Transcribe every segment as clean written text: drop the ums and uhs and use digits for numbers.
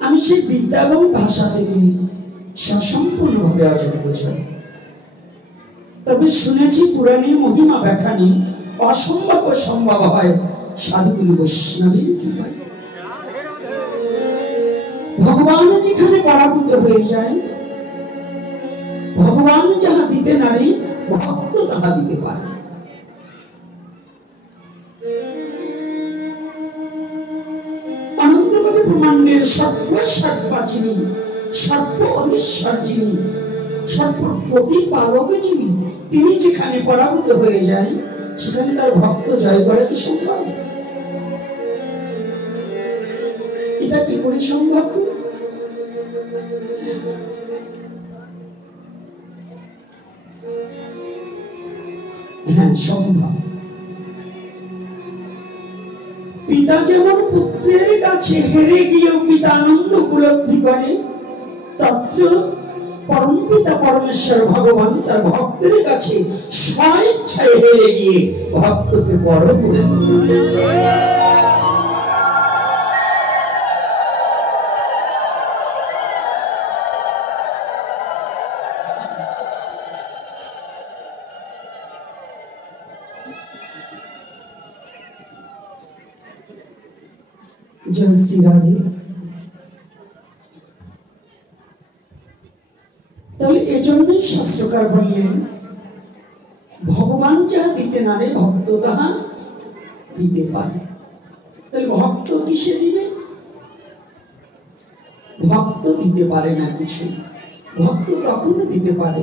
আমি সেই বিদ্যা এবং ভাষা থেকে সম্পূর্ণভাবে অযোগ্য জন। তবে শুনেছি পুরাণের মহিমা ব্যাখ্যা নেই, অসম্ভব সম্ভব হয় সাধুগুরু বৈষ্ণবের কৃপায়। ভগবান যেখানে পরাভূত হয়ে যায়, ভগবান যাহা দিতে নারী ভক্ত তাহা দিতে পারে। অনন্তকোটি ব্রহ্মাণ্ডের সর্বসর্বাচিনী, সর্ব অধীশ্বর যিনি, সর্বপ্রতিপালক যিনি, তিনি যেখানে পরাভূত হয়ে যায় সেখানে তার ভক্ত জয় করা কি সম্ভব? এটা কি করে সম্ভব? হ্যাঁ, সম্ভব। পিতা যেমন পুত্রের কাছে হেরে গিয়েও পিতা আনন্দ উপলব্ধি করে, তত্র পরম পিতা পরমেশ্বর ভগবান তার ভক্তের কাছে স্বেচ্ছায় হেরে গিয়ে ভক্তকে বড় করে জয় রাধে। তাহলে এজন্যই শাস্ত্রকার বললেন, ভগবান যাহা দিতে নারে ভক্ত তাহা দিতে পারে। তাহলে ভক্ত কিসে দিবে? ভক্ত দিতে পারে না কিছু। ভক্ত তখনও দিতে পারে,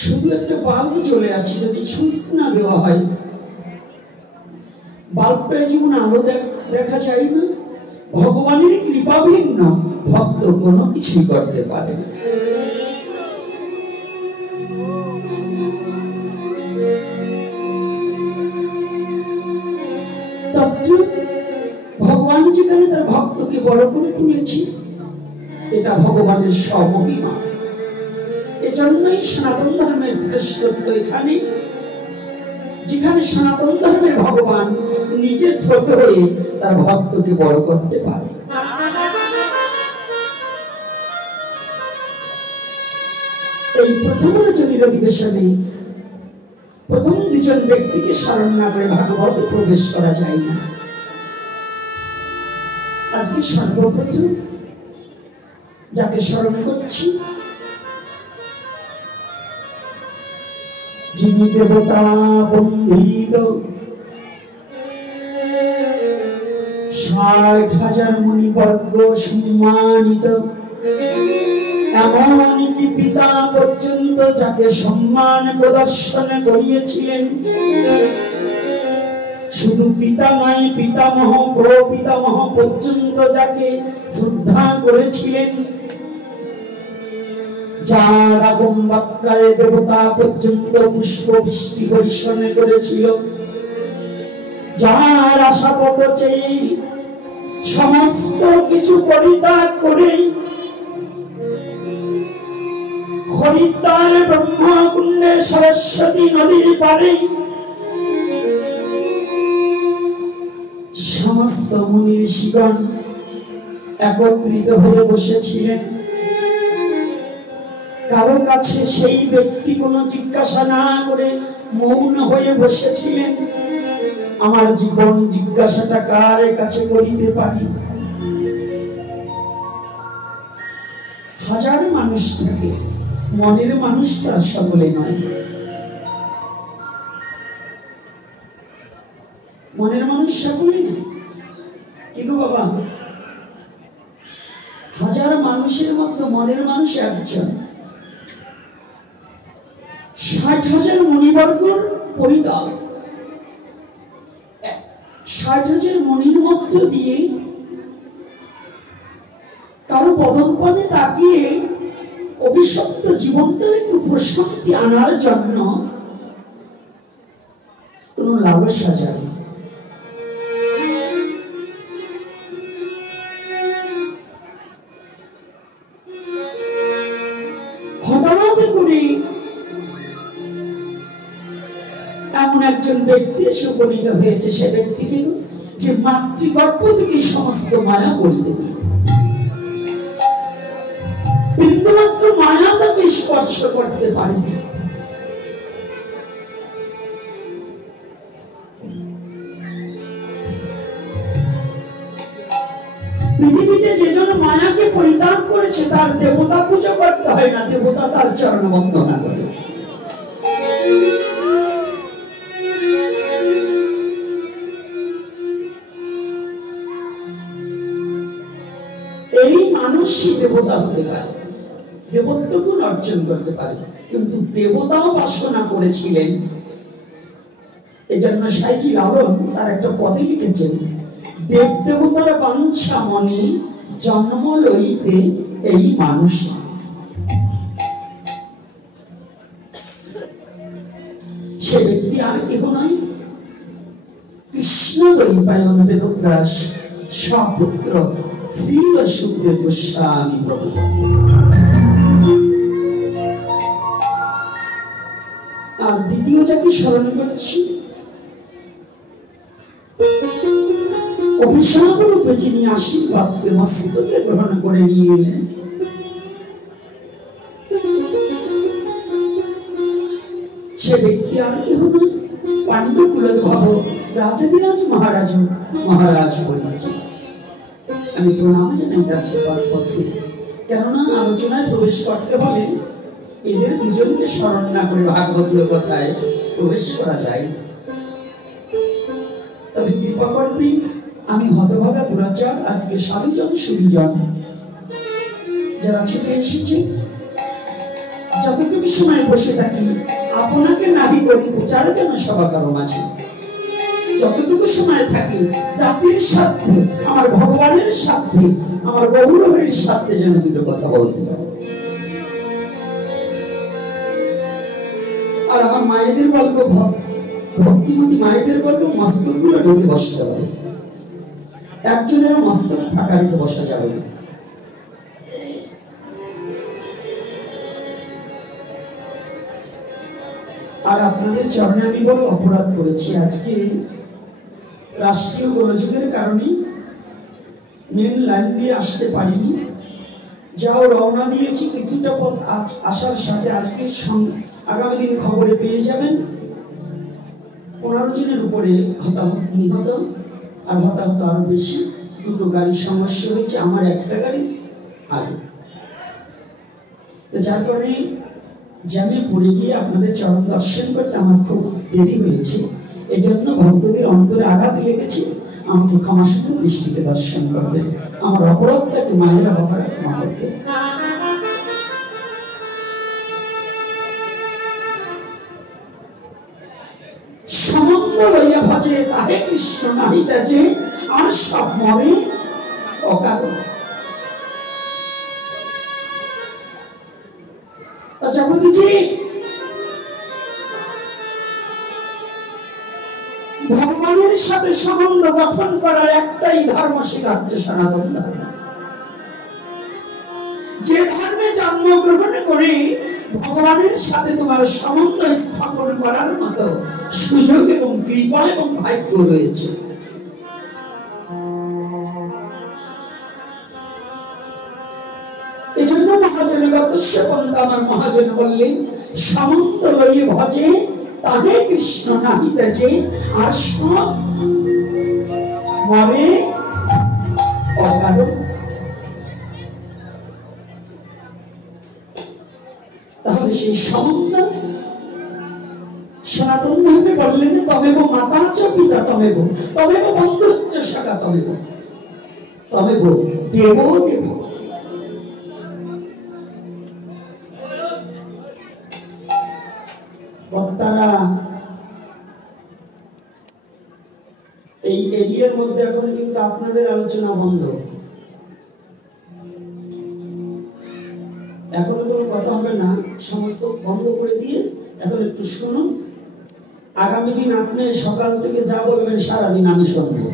শুধু একটা বাল্ব জ্বলে আছে, যদি সুইচ না দেওয়া হয় বাল্বটা যেমন আলো দেখা যায় না, ভগবানের কৃপা ভিন্ন ভক্ত কোনো কিছুই করতে পারে না। ভগবান যেখানে তার ভক্তকে বড় করে তুলেছি, এটা ভগবানের স্বমহিমা। এজন্যই সনাতন ধর্মের শ্রেষ্ঠত্ব এখানে, যেখানে সনাতন ধর্মের ভগবান নিজে ছোট হয়ে তার ভক্তকে বড় করতে পারে। এই প্রথম রজনীর অধিবেশনে প্রথম দুজন ব্যক্তিকে স্মরণ না করে ভাগবতে প্রবেশ করা যায় না। আজকে সর্বপ্রথম যাকে স্মরণ করছি, যিনি দেবতা বন্দিত ৬০,০০০ মুনিবর্গ সম্মানিত, এমনকি পিতা পর্যন্ত যাকে সম্মান প্রদর্শন করিয়েছিলেন। শুধু পিতা নয়, পিতামহ প্রপিতামহ পর্যন্ত যাকে শ্রদ্ধা করেছিলেন, যার আগম মাত্রায় দেবতা পর্যন্ত পুষ্প বৃষ্টি বর্ষণ করেছিল, যার আশাপথ চেয়ে সমস্ত কিছু পরিত্যাগ করে হরিদ্বার ব্রহ্মকুণ্ডে সরস্বতী নদীর পারে সমস্ত মুনি ঋষিগণ একত্রিত হয়ে বসেছিলেন। কারো কাছে সেই ব্যক্তি কোনো জিজ্ঞাসা না করে মৌন হয়ে বসেছিলেন, আমার জীবন জিজ্ঞাসাটা কার কাছে করিতে পারি? হাজার মানুষ থাকে, মনের মানুষটা সকলে নয়। মনের মানুষ সকলে কি গো বাবা? হাজার মানুষের মধ্যে মনের মানুষ একজন। ৬০,০০০ মুনিবর্গর পরিদল, ৬০,০০০ মুনির মধ্য দিয়ে কারো পদম্পনে তাকিয়ে অভিশপ্ত জীবনটার একটু প্রশান্তি আনার জন্য কোন লালসা যায়। হঠাৎ করে এমন একজন ব্যক্তি এসে উপনীত হয়েছে, সে ব্যক্তিকে যে মাতৃগর্ভ থেকে সমস্ত মায়া বলিতে বিন্দুমাত্র মায়া তাকে স্পর্শ করতে পারে। পৃথিবীতে যে জন মায়াকে পরিত্যাগ করেছে তার দেবতা পূজা করতে হয় না, দেবতা তার চরণ বন্দনা করে। এই মানুষই দেবতা হতে পারে, দেবত্ব গুণ অর্জন করতে পারে, কিন্তু দেবতাও বাসনা করেছিলেন। এজন্য সাইজি লালন তার একটা পদে লিখেছেন, দেব দেবতার বাঞ্ছা মনে জন্ম লইতে এই মানুষ। সে ব্যক্তি আর কেহ নয়, কৃষ্ণ দৈপায়ন বেদব্যাস স্বপুত্র শ্রীল সুখদেব গোস্বামী প্রভু। আর দ্বিতীয় যাকে স্মরণ করছি, অভিশাপ রূপে যিনি আশীর্বাদকে মস্তকে গ্রহণ করে নিয়ে এলেন, সে ব্যক্তি আর কেহ নয়, পাণ্ডুকুলের ভাব রাজাধিরাজ মহারাজ বলি। আমি প্রণাম জানাই যাচ্ছি পরপরকে, কেননা আলোচনায় প্রবেশ করতে হলে এদের দুজনকে স্মরণ না করে ভাগবতীয় কথায় প্রবেশ করা যায়। তবে কৃপা করবি, আমি হতভাগা দুরাচার আজকে সাধুজন সুবিজন যারা ছুটে এসেছে, যতটুকু সময় বসে থাকি আপনাকে নাহি করি প্রচার যেন সভা কারো মাঝে। যতটুকু সময় থাকি জাতির স্বার্থে, আমার ভগবানের স্বার্থে, আমার গৌরবের স্বার্থে যেন দুটো কথা বলতে পারে। আর আমার মায়েদের গল্প, ভক্তিমতী মায়েদের গল্প, মস্তক গুলো ঢেকে বসতে হবে, একজনেরও মস্তক ফাঁকা রেখে বসা যাবে না। আর আপনাদের চরণে আমি বড় অপরাধ করেছি, আজকে রাষ্ট্রীয় গোলযোগের কারণে মেন লাইন দিয়ে আসতে পারিনি। যাও রওনা দিয়েছি কিছুটা পথ আসার সাথে আজকে আগামী দিন খবরে পেয়ে যাবেন 15 জনের উপরে হতাহত, নিহত, আর হতাহত আরো বেশি। দুটো গাড়ির সমস্যা হয়েছে, আমার একটা গাড়ি আগে, যার কারণে জ্যামে পড়ে গিয়ে আপনাদের চরণ দর্শন করতে আমার খুব দেরি হয়েছে। এই জন্য ভক্তদের অন্তরে আঘাত লেগেছে, আমাকে ক্ষমাসুন্দর দৃষ্টিতে দর্শন করবে, আমার অপরাধটাকে মায়েরা বাবারা ক্ষমা করবে। সমন্দ লইয়া ভজে তাহে কৃষ্ণ নাহি তেজে, আর সব মরে অকারণ। জগদীজি ভগবানের সাথে সম্বন্ধ গঠন করার একটাই ধর্ম শেখাচ্ছে সনাতন ধর্ম। যে ধর্মে জন্মগ্রহণ করে ভগবানের সাথে তোমার সম্বন্ধ স্থাপন করার মতো সুযোগ এবং কৃপা এবং ভাগ্য রয়েছে, এজন্য মহাজনগত আমার মহাজন বললেন, সমন্ত লইয়ে ভজে তাহে কৃষ্ণ নাহি তেজে, আর সব মরে অকারণ। তাহলে সেই সমন্ত সনাতন ধর্মে বললেন, তমেব মাতা চ পিতা তমেব, তমেব বন্ধু চ সখা তমেব, তমেব দেব দেব। বক্তারা এই এরিয়ার মধ্যে এখন কিন্তু আপনাদের আলোচনা বন্ধ, এখন কোনো কথা হবে না, সমস্ত বন্ধ করে দিয়ে এখন একটু শুনুন। আগামী দিন আপনি সকাল থেকে যা বলবেন সারাদিন আমি শুনবো,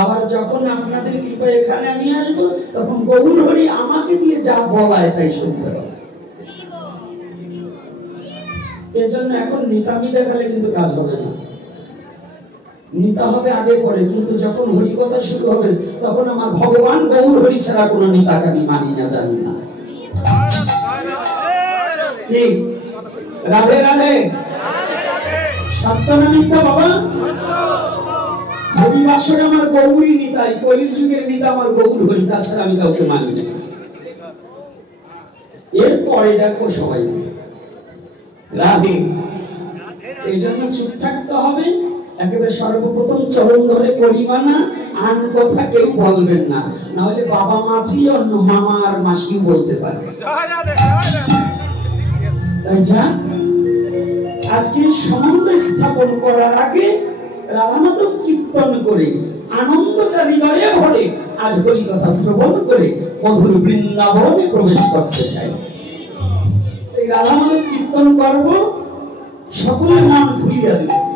আবার যখন আপনাদের কৃপায় এখানে আমি আসবো তখন গৌর হরি আমাকে দিয়ে যা বলায় তাই শুনতে হবে। এজন্য এখন নিতামি দেখালে কিন্তু কাজ হবে না, নিতা হবে আগে পরে, কিন্তু যখন হরি কথা শুরু হবে তখন আমার ভগবান গৌর হরি ছাড়া কোনো নিতাকে আমি মানি না, জানি না। কি রাধে রাধে সত্য না মিথ্যা বাবা? হরিবাসরে আমার গৌরী নিতাই, কলির যুগের নিতা আমার গৌর হরি, তাছাড়া আমি কাউকে মানি না। এরপরে দেখো সবাইকে রাধে। এই জন্য চুপ থাকতে হবে, একেবারে সর্বপ্রথম চরণ ধরে করিমানা, আন কথা কেউ বলবেন না, না হলে বাবা মাথি অন্য মামা আর মাসিও বলতে পারে। তাই যা আজকে সম্বন্ধ স্থাপন করার আগে রাধা মাধব কীর্তন করে আনন্দটা হৃদয়ে ভরে আজ হরি কথা শ্রবণ করে মধুর বৃন্দাবনে প্রবেশ করতে চাই। এই রাধা মাধব কীর্তন করবো, সকলের নাম খুলিয়া দেব।